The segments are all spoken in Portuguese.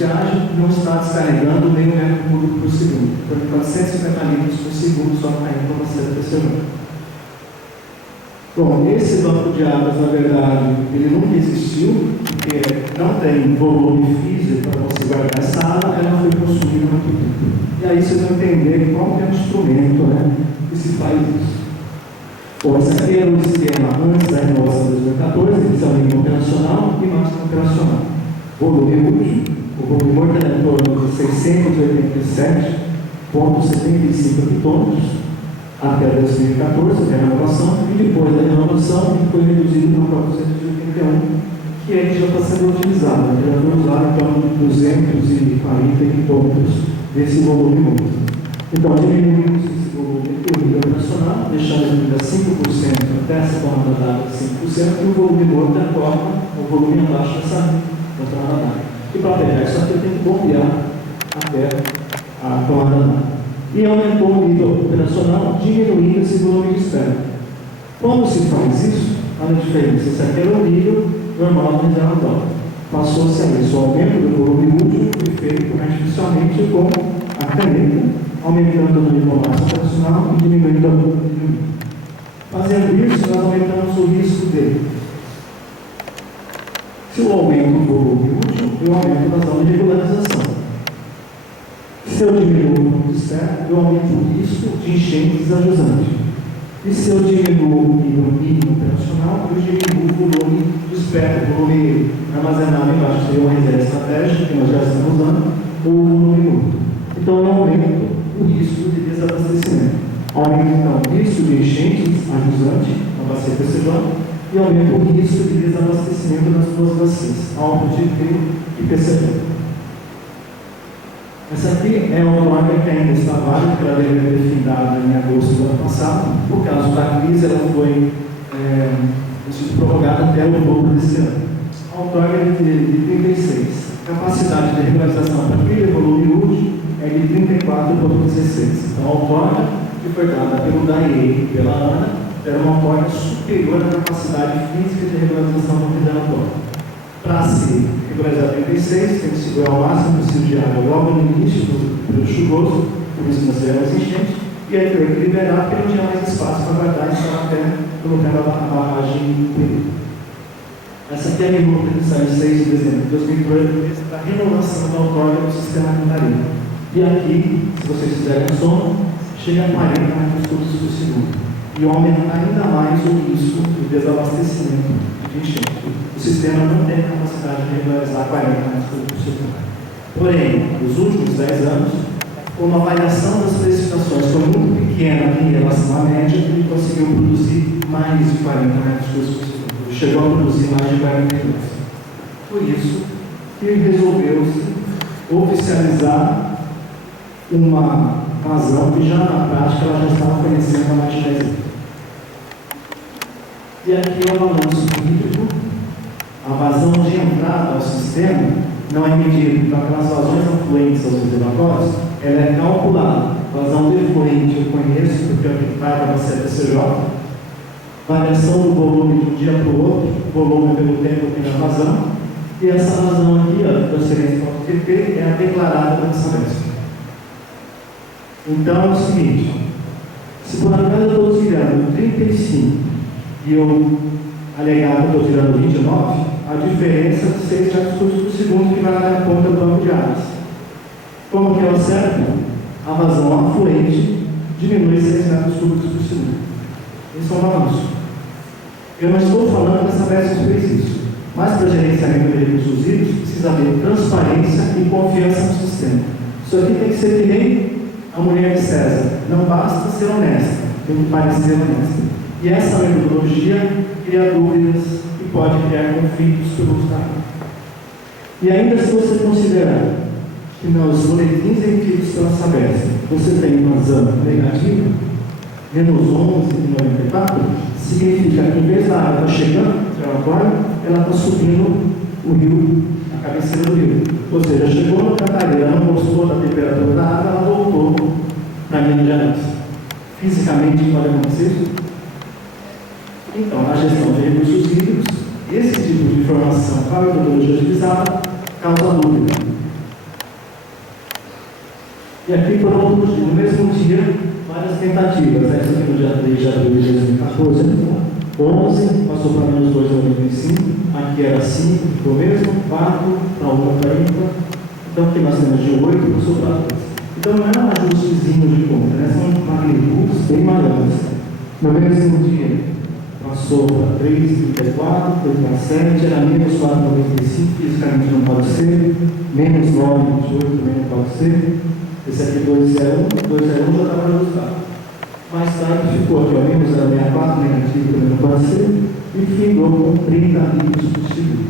não está descarregando meio metro cúbico por segundo. Então, 450 litros por segundo só caindo para uma certa pessoa. Bom, esse banco de águas, na verdade, ele nunca existiu, porque não tem volume físico para você guardar essa água, ela foi consumida no tempo. E aí vocês vão entender qual que é o instrumento, né, que se faz isso. Bom, esse aqui era o esquema antes da renovação de 2014, inicialmente operacional e máximo operacional. Volume útil. O volume morto era em torno de 687,75 hectômetros até 2014, a renovação, e depois da renovação foi reduzido para 481, que aí já está sendo utilizado. Já foi usado em torno de 240 hectômetros desse volume morto. Então, diminuímos esse volume do nível operacional, deixando ele a 5% até essa tomada d'água de 5%, e o volume morto é o volume abaixo dessa tomada d'água. E para pegar isso aqui, eu tenho que bombear até a tomada d'água. E aumentou o nível operacional, diminuindo esse volume de espera. Quando se faz isso, olha a diferença. Esse aqui era o nível normal do reservatório. Passou-se a isso. O aumento do volume útil foi feito artificialmente com a caneta, aumentando o nível máximo operacional e diminuindo o volume. Fazendo isso, nós aumentamos o risco dele. Se eu aumento o volume útil, eu aumento a zona de regularização. Se eu diminuo o volume de espera, eu aumento o risco de enchente desajuste. E se eu diminuo o nível mínimo operacional, eu diminuo o volume de espera, o volume armazenado embaixo, seria uma reserva estratégica, que nós já estamos usando, ou o volume mútuo. Então, eu aumento o risco de desabastecimento. Aumento, então, o risco de enchente ajusante, na bacia percebando, e aumenta o risco de desabastecimento nas duas bacias, alvo de P e PCP. Essa aqui é uma norma que ainda está válida, que ela deveria ter findado em agosto do ano passado. Por causa da crise, ela foi prorrogada até outubro desse ano. A outorga é de 36. Capacidade de regularização para aquele volume útil é de 34,16. Então, a outorga que foi dada pelo DAE e pela ANA era uma outorga superior à capacidade física de regularização do reservatório. Para se regularizar 36, tem que segurar o máximo possível de água logo no início do período chuvoso, por isso nós tivemos enchente, e aí teve que liberar porque não tinha mais espaço para guardar e estava até colocando a barragem no período. Essa aqui é a minuta que saiu 6 de dezembro de 2013 para a renovação da outorga do sistema cantareiro. E aqui, se vocês fizerem a soma, chega a 40 metros cúbicos por segundo. E aumenta ainda mais o risco de desabastecimento de enchente. O sistema não tem capacidade de regularizar 40 metros cúbicos por segundo. Porém, nos últimos 10 anos, como a variação das precipitações foi muito pequena em relação à média, ele conseguiu produzir mais de 40 metros cúbicos por segundo. Chegou a produzir mais de 40 metros. Por isso que resolveu-se oficializar uma vazão que já na prática ela já estava conhecendo há mais de 10 anos. E aqui é o balanço hídrico. A vazão de entrada ao sistema não é medida, então aquelas vazões afluentes aos reservatórios, ela é calculada. Vazão defluente eu conheço, porque eu vai para a CPCJ. Variação do volume de um dia para o outro, volume pelo tempo que tem a vazão. E essa vazão aqui, a transferência para o TP, é a declarada da Sabesp. Então é o seguinte, se por acaso eu estou tirando 35 e eu alegado eu estou tirando 29, a diferença é de 6 metros cúbicos por segundo que vai lá na ponta do banco de águas. Como que é o certo? A vazão afluente diminui 6 metros cúbicos por segundo. Esse é um balanço. Eu não estou falando que a Sabesp fez isso, mas para gerenciamento de recursos hídricos precisa haver transparência e confiança no sistema. Isso aqui tem que ser que nem a mulher de César. Não basta ser honesta, tem que parecer honesta. E essa metodologia cria dúvidas e pode criar conflitos pelo uso da água. E ainda se você considerar que nos boletins emitidos pela Sabesp você tem uma ZAN negativa, menos 11,94, significa que em vez da água estar chegando no reservatório, ela está subindo o rio, a cabeceira do rio. Ou seja, chegou no cantareiro, não gostou da temperatura da água, ela voltou para a linha de análise. Fisicamente pode acontecer isso? Então, na gestão de recursos hídricos, esse tipo de informação para a metodologia utilizada causa dúvida. E aqui foram no mesmo dia várias tentativas. Essa aqui no dia 3 de abril de 2014, 11, passou para menos 2 em 2005, aqui era 5, ficou mesmo, 4, para outra 40, então aqui nós temos de 8, passou para 2. Então não é um ajustezinho de conta, né? São magnitudes bem maiores. No mesmo dia, passou para 3,34, foi para 7, era menos 4,95, fisicamente não pode ser, menos 9,28 também não pode ser, esse aqui 2,01 já estava ajustado. Mais tarde ficou aqui, ó, menos 0,64, negativo também não pode ser, e ficou com 30 litros por segundo.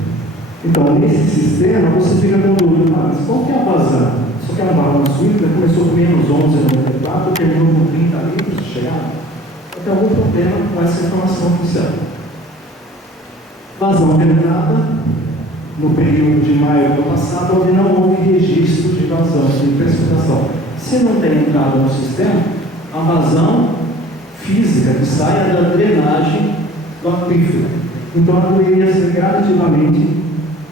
Então, nesse sistema, você fica com dúvida, mas qual que é a vazão? Só que a barra suíta começou com menos 11,94, terminou com 30 litros de chegada. Tem algum problema com essa informação oficial. Vazão terminada no período de maio do ano passado, onde não houve registro de vazão, de precipitação. Se não tem entrado no sistema, a vazão física que sai é da drenagem do aquífero. Então a deveria ser gradativamente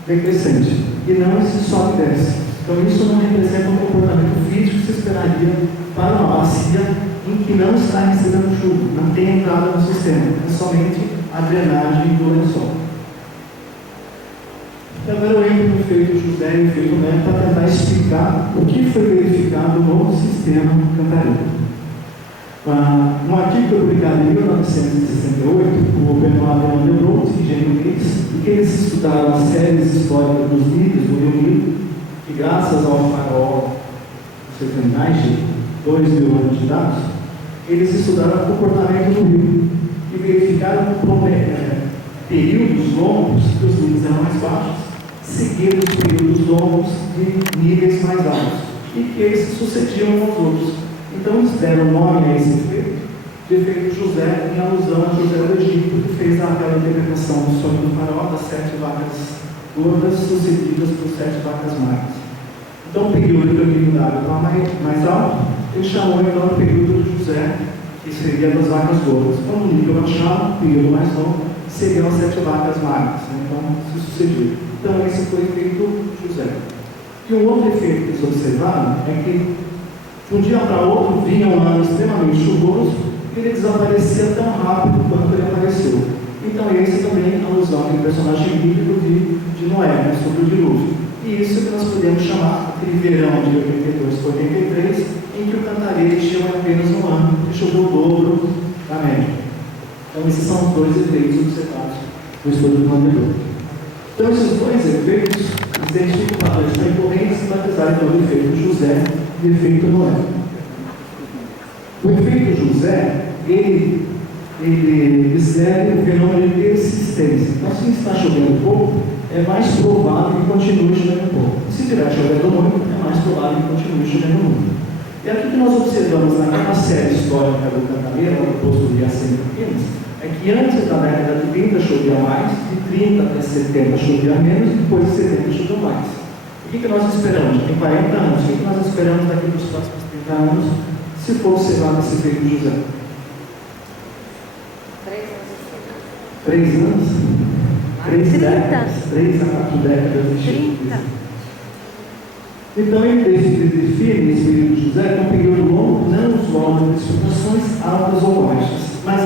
decrescente, e não esse sobe e desce. Então isso não representa um comportamento físico que se esperaria para uma bacia em que não está recebendo chuva, não tem entrada no sistema, é somente a drenagem do lençol. Agora eu entro no efeito José e no efeito Neto para tentar explicar o que foi verificado no sistema Cantareira. No artigo publicado em 1968, o Benoit Leandro e Gênio Gates, em que eles estudaram as séries históricas dos níveis do Rio Nilo, que graças ao farol, você tem mais de 2.000 anos de dados, eles estudaram o comportamento do rio e verificaram períodos longos que os níveis eram mais baixos, seguidos períodos longos de níveis mais altos, e que eles se sucediam uns aos outros. Então eles deram nome a esse efeito, de efeito José, em alusão a José do Egito, que fez aquela interpretação do sonho do faraó das 7 vacas gordas sucedidas por 7 vacas magras. Então o período que o nível da água estava mais alto, ele chamou então o período de José, que seria das vacas gordas. Quando o nível baixava, o período mais longo, seriam as 7 vacas magras. Então se sucediu. Então esse foi o efeito José. E um outro efeito que eles observaram é que de um dia para outro vinha um ano extremamente chuvoso e ele desaparecia tão rápido quanto ele apareceu. Então esse também é alusão ao personagem bíblico de Noé, né, sobre o dilúvio. E isso que nós podemos chamar aquele verão de 82 para 83, em que o Cantareira encheu apenas um ano e choveu o dobro da média. Então esses são os dois efeitos observados no estudo do Mandelbrot. Então esses dois efeitos identificam padrões recorrentes e batizaram então o efeito José e o efeito Noé. O efeito José, ele descreve o fenômeno de persistência. Então se está chovendo pouco, é mais provável que continue chovendo pouco. Se estiver chovendo muito, é mais provável que continue chovendo muito. E aqui que nós observamos naquela série histórica do Cantareira, onde possuía 100 Campinas, é que antes da década de 30 chovia mais, de 30 até 70 chovia menos, e depois de 70 chovia mais. O que nós esperamos? Tem 40 anos. O que nós esperamos daqui para os próximos 30 anos, se for observado esse efeito José? 3 anos? 3 décadas? 3 a 4 décadas de 30. Então ele define esse período de José como um período longo, não usual de precipitações altas ou baixas. Mas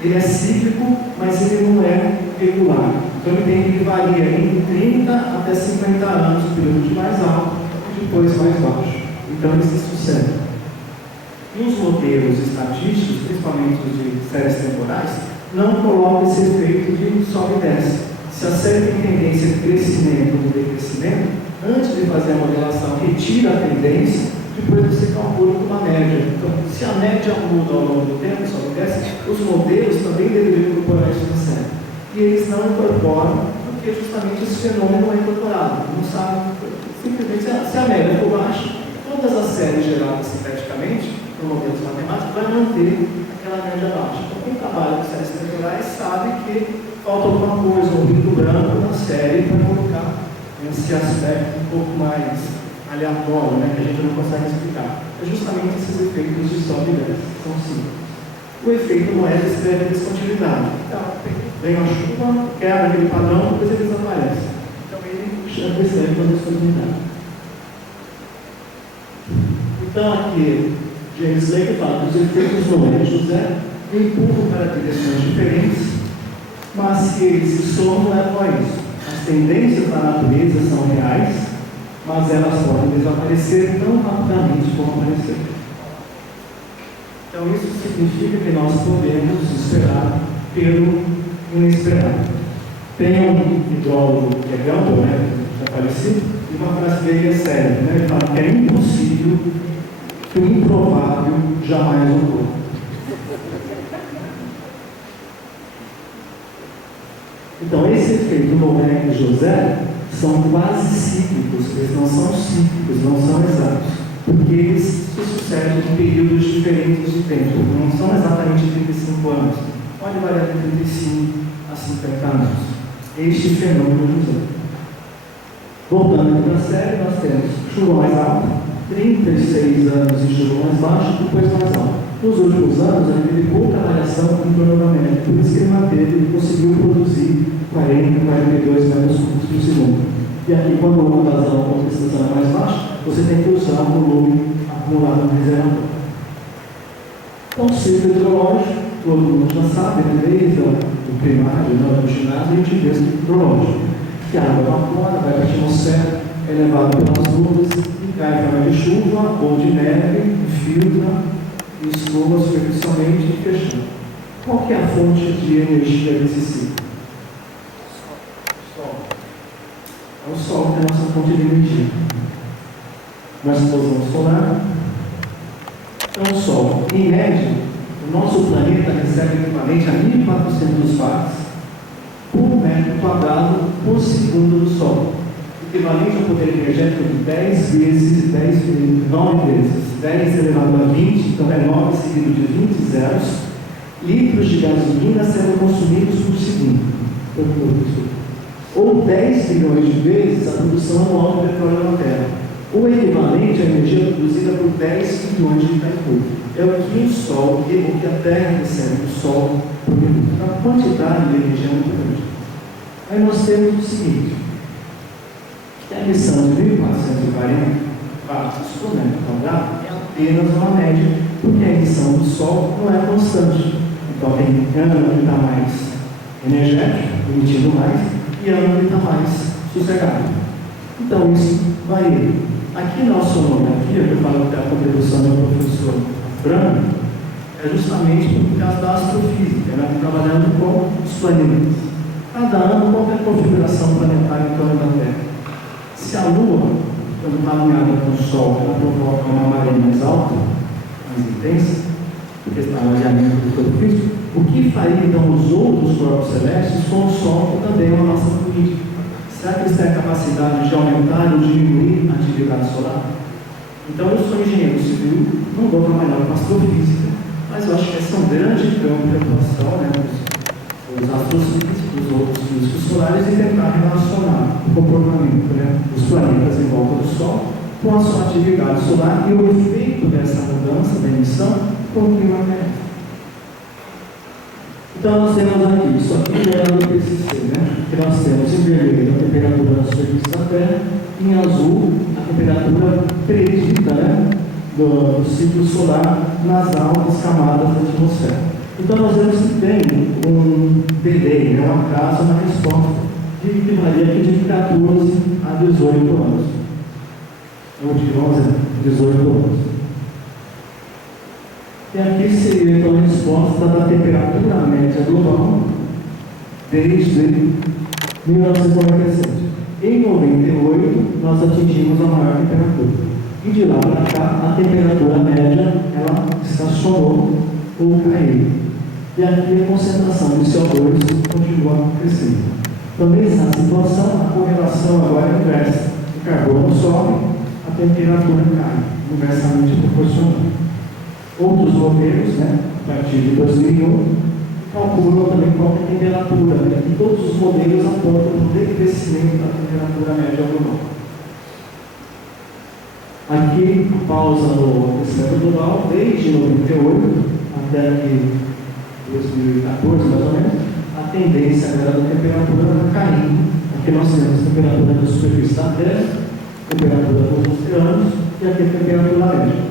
ele é cíclico, mas ele não é regular. Então ele varia entre 30 até 50 anos, o período de mais alto e depois mais baixo. Então ele se sucede. E os modelos estatísticos, principalmente os de séries temporais, não colocam esse efeito de sobe e desce. Se a série tem tendência de crescimento ou de decrescimento, antes de fazer a modelação, retira a tendência, depois você calcula com uma média. Então, se a média muda ao longo do tempo, sobe e desce, os modelos também deveriam incorporar isso na série. E eles não incorporam, porque justamente esse fenômeno é incorporado. Não sabe, simplesmente, se a média for baixa, todas as séries geradas sinteticamente, por modelos matemáticos, vai manter aquela média baixa. Então, quem trabalha com séries temporais sabe que falta alguma coisa, um ruído branco na série para colocar esse aspecto um pouco mais aleatório, né, que a gente não consegue explicar. É justamente esses efeitos de sobe e desce, são simples. O efeito Noé descreve a descontinuidade. Então, vem a chuva, quebra aquele padrão, depois ele desaparece. Então ele descreve a descontinuidade. Então, aqui, James Blake fala que os efeitos no José empurram para direções diferentes, mas que eles se somam levam a isso. As tendências da natureza são reais, mas elas podem desaparecer tão rapidamente como apareceram. Então, isso significa que nós podemos esperar pelo inesperado. Tem um hidrólogo que é Gamble, já falecido, e uma frase dele é séria, ele fala que é impossível que o improvável jamais ocorra. Então, esse efeito Noé e José são quase cíclicos, eles não são cíclicos, não são exatos, porque eles se sucedem em períodos diferentes de tempo, não são exatamente 35 anos, pode variar de 35 a 50 anos. Este fenômeno José. Voltando aqui para a série, nós temos chuva mais alta, 36 anos de chuva mais baixa, depois mais alta. Nos últimos anos, ele teve pouca variação em torno da média, por isso que ele manteve, ele conseguiu produzir 40, 42 metros cúbicos por segundo. E aqui, quando uma das altas é mais baixa, você tem que usar o volume acumulado no reservatório. Então, ciclo hidrológico, todo mundo já sabe, desde o primário, do ginásio, a gente vê esse hidrológico. Que a água evapora, vai para a atmosfera, é levada pelas nuvens e cai em forma de chuva ou de neve, filtra, e escoa superficialmente e fechando. Qual que é a fonte de energia desse ciclo? Sol. É o Sol que é a nossa fonte de energia. Nós explosão solar. Então, o Sol, em média, o nosso planeta recebe equivalente a 1.400 watts por metro quadrado por segundo do Sol. Equivalente ao poder energético de 9 vezes, 10 elevado a 20, então é 9 seguido de 20 zeros, litros de gasolina sendo consumidos por segundo. Ou 10 bilhões de vezes a produção anual de petróleo na Terra. O equivalente à energia produzida por 10 bilhões de Itaipu. É o que o Sol, o que a Terra recebe do Sol por minuto. Então, a quantidade de energia é muito grande. Aí nós temos o seguinte, que a emissão de 1.440 watts por metro quadrado é apenas uma média, porque a emissão do Sol não é constante. Então, tem ano que está mais energético, emitindo mais, e ano que está mais sossegado. Então, isso varia. Aqui na oceanografia, que eu falo que é a contribuição do professor Branco, é justamente por causa da astrofísica, trabalhando com os planetas. Cada ano, qual é a configuração planetária em torno da Terra? Se a Lua, quando está alinhada com o Sol, ela provoca uma maré mais alta, mais intensa, porque está no alinhamento do corpo físico, o que faria então os outros corpos celestes com o Sol, que também é a nossa política? Será que eles têm a capacidade de aumentar ou diminuir a atividade solar? Então, eu sou engenheiro civil, não vou trabalhar com astrofísica, mas eu acho que esse é um grande campo de atuação, os astrofísicos, os outros físicos solares, e tentar relacionar o comportamento dos planetas em volta do Sol com a sua atividade solar e o efeito dessa mudança da emissão com o clima terrestre. Então, nós temos aqui, isso aqui é o PCC, que nós temos em vermelho a temperatura da superfície da Terra, em azul a temperatura predita do ciclo solar nas altas camadas da atmosfera. Então, nós vemos que tem um delay, um atraso na resposta, que varia aqui de 14 a 18 anos. Ou de 11 a 18 anos. E aqui seria então a resposta da temperatura média global desde 1947. Em 98, nós atingimos a maior temperatura. E de lá para cá, a temperatura média ela estacionou ou caiu. E aqui a concentração de CO2 continua crescendo. Então, nessa situação, a correlação agora é inversa. O carbono sobe, a temperatura cai, inversamente proporcional. Outros modelos, a partir de 2001, calculam também qual é a temperatura. E todos os modelos apontam o decrescimento da temperatura média global. Aqui, pausa no aquecimento global, desde 98 até aqui 2014, mais ou menos, a tendência agora da temperatura está caindo. Aqui nós temos a temperatura da superfície da Terra, temperatura dos oceanos e aqui a temperatura média.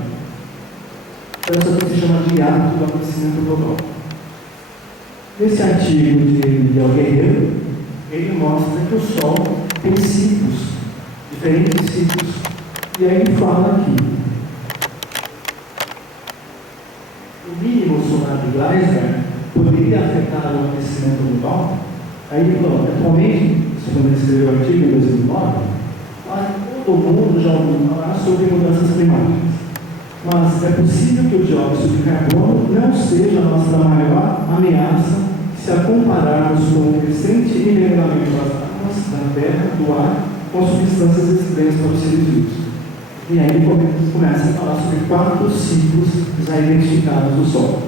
Então, isso aqui se chama de hiato do aquecimento global. Nesse artigo de El Guerreiro, ele mostra que o Sol tem ciclos, diferentes ciclos. E aí ele fala aqui: o mínimo solar de Gleisner poderia afetar o aquecimento global? Aí ele falou: atualmente, quando ele escreveu o artigo em 2009, todo mundo já ouviu falar sobre mudanças climáticas. Mas é possível que o dióxido de carbono não seja a nossa maior ameaça se a compararmos com o crescente envenenamento das águas, da terra, do ar, com substâncias estranhas para os seres vivos. E aí ele começa a falar sobre 4 ciclos já identificados do Sol.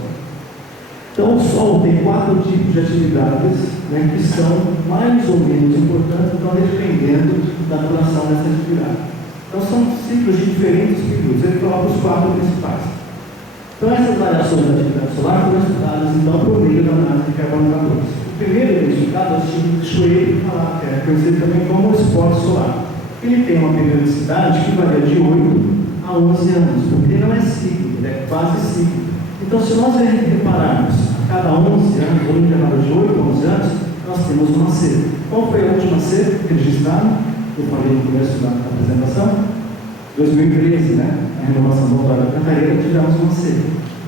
Então, o Sol tem 4 tipos de atividades, né, que são mais ou menos importantes, então dependendo da duração dessa atividade. Então, são ciclos de diferentes períodos. Ele coloca os 4 principais. Então, essas variações da atividade solar foram estudadas, então, por meio da análise de carbono 14. O primeiro identificado é o ciclo de Schwabe, que é conhecido também como esporte solar. Ele tem uma periodicidade que varia de 8 a 11 anos, porque ele não é ciclo, ele é quase ciclo. Então, se nós repararmos a cada 11 anos, ou intervalo de 8 a 11 anos, nós temos uma C. Qual foi a última C registrada? Eu falei no começo da apresentação, 2013, né? A renovação voltada da Cantareira, tivemos uma C.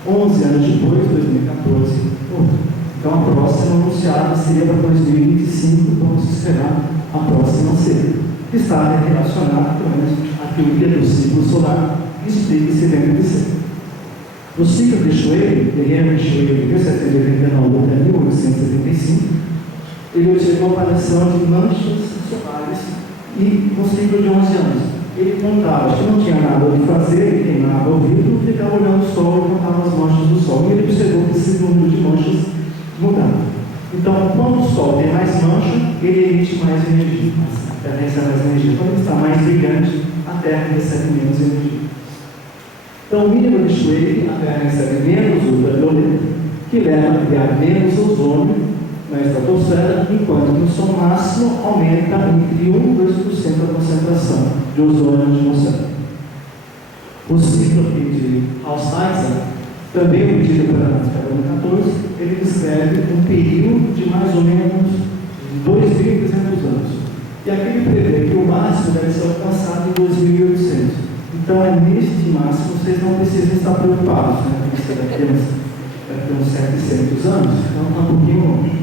11 anos depois, 2014, outra. Então a próxima anunciada seria para 2025, vamos esperar a próxima C. Que está relacionada, pelo menos, à teoria do ciclo solar, que explica esse evento de C. O ciclo de Schwabe, de Henry Schwabe, de 1789 até 1875, ele observou a aparição de manchas solares e no ciclo de 11 anos. Ele contava que não tinha nada o que fazer, ele queimava o vidro, ficava olhando o Sol e contava as manchas do Sol. E ele observou que esse número de manchas mudava. Então, quando o Sol tem mais mancha, ele emite mais energia. A Terra recebe mais energia. Quando ele está mais brilhante, a Terra recebe menos energia. Então, o mínimo de Schwabe, a Terra recebe menos ultravioleta, que leva a criar menos ozônio na estratosfera, enquanto que o Sol máximo aumenta entre 1 e 2% da concentração de ozônio na atmosfera. O ciclo aqui de Hausheitzer, também obtido pela análise de carbono 14, ele descreve um período de mais ou menos 2.300 anos. E aqui ele prevê que o máximo deve ser alcançado em 2.800. Então, é neste máximo, vocês não precisam estar preocupados, né? Porque daqui a uns 700 anos, então está um pouquinho longe.